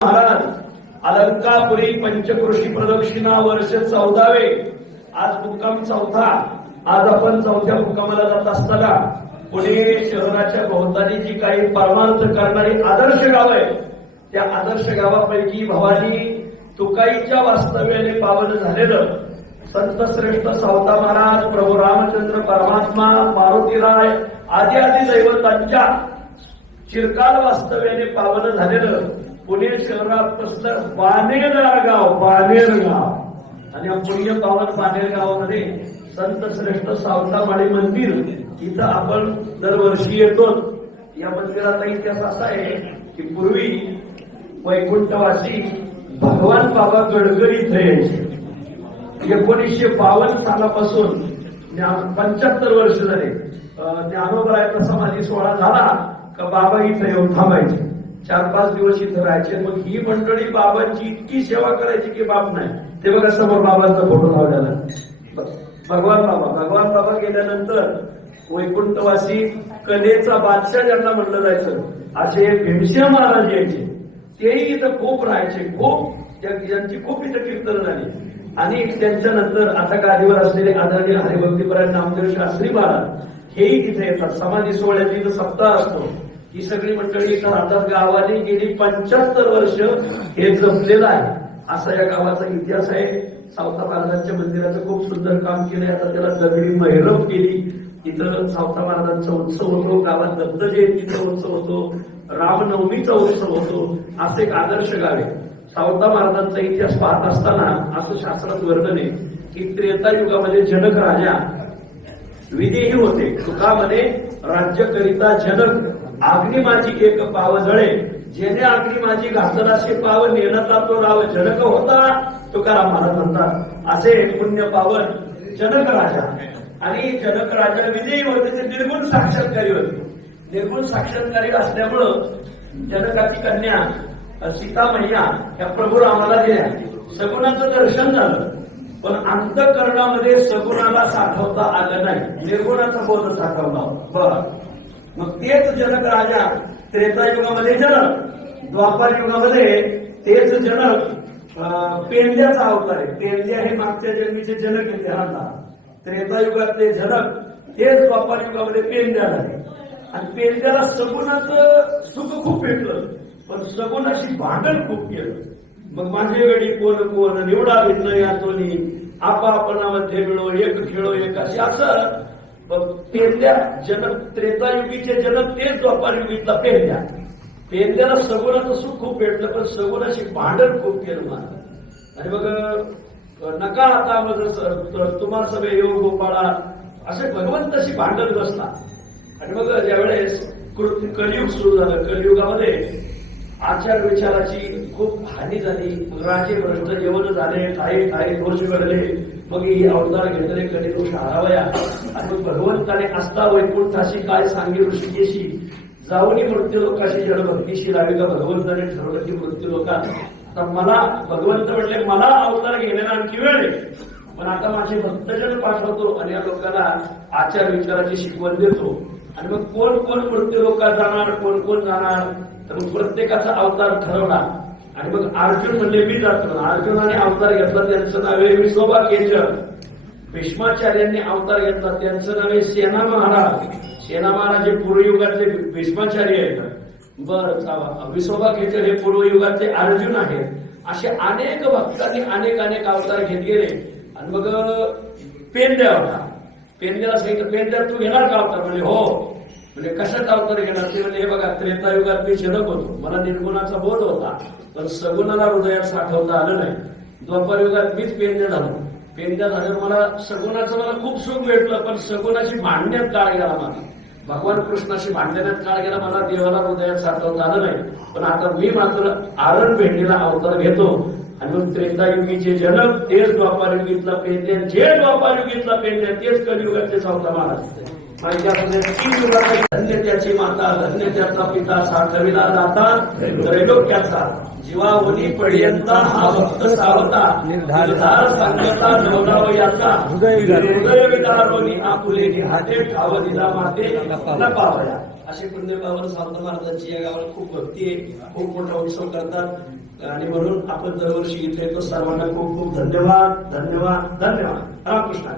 महाराज अलंकापुरी पंचकृषी प्रदक्षिणा वर्ष 14वे, आज मुक्काम चौथा। आज आपण चौथ्या मुक्कामाला जात असताना पुणे शहराच्या भोवताली जी काही परमार्थ करणारी आदर्श गाव आहे, त्या आदर्श गावापैकी भवानी तुकाईच्या वास्तव्याने पावन झालेलं संत श्रेष्ठ सावता महाराज, प्रभू रामचंद्र परमात्मा, मारुतीराय आदी आदी दैवतांच्या चिरकाल वास्तव्याने पावन झालेलं पुणे शहरात बाणेर गाव, बाणेर गाव आणि पुण्य पावन बाणेर गावामध्ये संत श्रेष्ठ सावतामाळी मंदिर, इथं आपण दरवर्षी येतो। या मंदिराचा इतिहास असा आहे की पूर्वी वैकुंठवासी भगवान बाबा गडकरी इथे यायचे। 1952 सालापासून 75 वर्ष झाले ज्ञानोबरायाचा समाधी सोहळा झाला का बाबा इथे येऊन थांबायचे, 4-5 दिवस इथं राहायचे। मग ही मंडळी बाबांची इतकी सेवा करायची की बाप नाही, ते बघा समोर बाबांचा फोटो लावलेला भगवान बाबा गेल्यानंतर वैकुंठवासी कलेचा बादशाह ज्यांना म्हणलं जायचं असे भीमसेन महाराज यायचे, तेही इथं खूप राहायचे, खूप ज्यांची खूप इथं कीर्तन झाली। आणि त्यांच्यानंतर आता गादीवर असलेले आदरणीय हरिभक्तीपरायण नामदेव शास्त्री महाराज हेही तिथे येतात। समाधी सोहळ्याची इथं सप्ताह असतो। ही सगळी मंडळी इथं राहतात। गावाने गेली 75 वर्ष हे जमलेलं आहे, असा या गावाचा इतिहास आहे। सावता महाराजांच्या मंदिराचं खूप सुंदर काम केलंय। आता त्याला दगडी महिरप केली। इथं सावता महाराजांचा उत्सव होतो, गावात दत्त जयंतीचा उत्सव होतो, रामनवमीचा उत्सव होतो। असं एक आदर्श गाव आहे। सावता महाराजांचा इतिहास पाहत असताना असं शास्त्रात वर्णन आहे की त्रेतायुगामध्ये जनक राजा विदेही होते। तुकामध्ये राज्य करिता जनक आग्नी माझी एक पाव जळे, जेणे आग्नी माझी घातलाशे पाव नेणता तो राव जनक होता, तुकाराम महाराज म्हणतात। असे पुण्य पावन जनक राजा, आणि जनक राजा विजयी होते, ते निर्गुण साक्षात्कारी होते। निर्गुण साक्षात्कारी असल्यामुळं जनकाची कन्या सीता मैया या प्रभू रामाला दिल्या। सगुणाचं दर्शन झालं, पण अंतःकरणामध्ये सगुणाला साठवता आलं नाही, निर्गुणाचा बोध साठवला। बर, मग तेच जनक राजा त्रेतायुगामध्ये जनक, द्वापार युगामध्ये तेच जनक पेंद्याचा अवतार आहे। पेंद्या हे मागच्या जन्मीचे जनक येते आता। त्रेतायुगातले जनक तेच द्वापार युगामध्ये पेंद्या झाले, आणि पेंद्याला सगुणाचं सुख खूप भेटलं, पण सगुणाशी भांडण खूप केलं। मग माझे गडी कोण कोण निवडा भिन्न यातोनी, आपापणामध्ये मिळो एक खेळो एक, अशी असं पेंद्या जनक त्रेतायुगीचे जनक तेच द्वापारयुगीतला पेंद्या। पेंद्याला सगुणाचं सुख खूप भेटलं, पण सगुणाशी भांडण खूप केलं महाराज। आणि मग नका आता मग तुम्हाला सगळे योग गोपाळा असे भगवंताशी भांडण बसला। आणि मग ज्यावेळेस कलियुग सुरू झालं, कलियुगामध्ये आचार विचाराची खूप हानी झाली, राजे भ्रष्ट जेवण झाले, काही दोष घडले। मग ही अवतार घेतले कलिदोष हारावया, आणि मग भगवंताने असता वैकुंठाशी काय सांगे ऋषिकेशी, जाऊनी मृत्यू लोकाशी जड भक्तीशी लावी का भगवंताने ठरवलं की मृत्यू लोकात आता मला भगवंत म्हटले मला अवतार घेण्याला आणखी वेळ आहे, पण आता माझे भक्तजन पाठवतो आणि या लोकांना आचार विचाराची शिकवण देतो। आणि मग कोण कोण मृत्यू लोकात जाणार, कोण कोण जाणार, तर मग प्रत्येकाचा अवतार ठरवला। आणि मग अर्जुन म्हणले मी जातो। अर्जुनाने अवतार घेतला, त्यांचं नाव आहे विसोबा केशव। भीष्माचार्यांनी अवतार घेतला, त्यांचं नाव आहे सेना महाराज। सेना महाराज हे पूर्वयुगातले भीष्माचार्य आहेत। बरं, विसोबा केशव हे पूर्वयुगातले अर्जुन आहेत। असे अनेक भक्तांनी अनेक अवतार घेत गेले। आणि मग पेंद्या होता, पेंद्याला सांगितलं पेंद्या तू घेणार का अवतार? म्हणजे हो। म्हणजे कशाचा अवतार घेणार? ते म्हणजे हे बघा, त्रेतायुगात मी जनक होतो, मला निर्गुणाचा बोध होता, पण सगुणाला हृदयात साठवता आलं नाही। द्वापार युगात मीच पेंद्या झालो, पेंद्या झाल्यावर मला सगुणाचं मला खूप सुख भेटलं, पण सगुणाशी भांडण्यात काळ गेला माझा, भगवान कृष्णाशी भांडण्यात काळ गेला, मला देवाला हृदयात साठवता आलं नाही। पण आता मी मात्र आरण भेंडीला अवतार घेतो। आणि मग त्रेतायुगीचे जनक तेच द्वापारयुगीतला पेंद्या, जे द्वापारयुगीतला पेंद्या तेच कलियुगातले सावता महाराज। धन्य त्याची माता, धन्य त्याचा पिता, साठविला जाता त्रैलोक्याचा, जीवावली पर्यंत हा भक्त सावता, निर्धार सांगता नवराव याचा, हृदय विदारोनी आपुलेनी हाते ठाव दिला माते न पावया। असे पुण्यपावन सावता महाराजांची या गावाला खूप भक्ती आहे, खूप मोठा उत्सव करतात। आणि म्हणून आपण दरवर्षी इथे येतो. सर्वांना खूप खूप धन्यवाद धन्यवाद धन्यवाद. रामकृष्ण.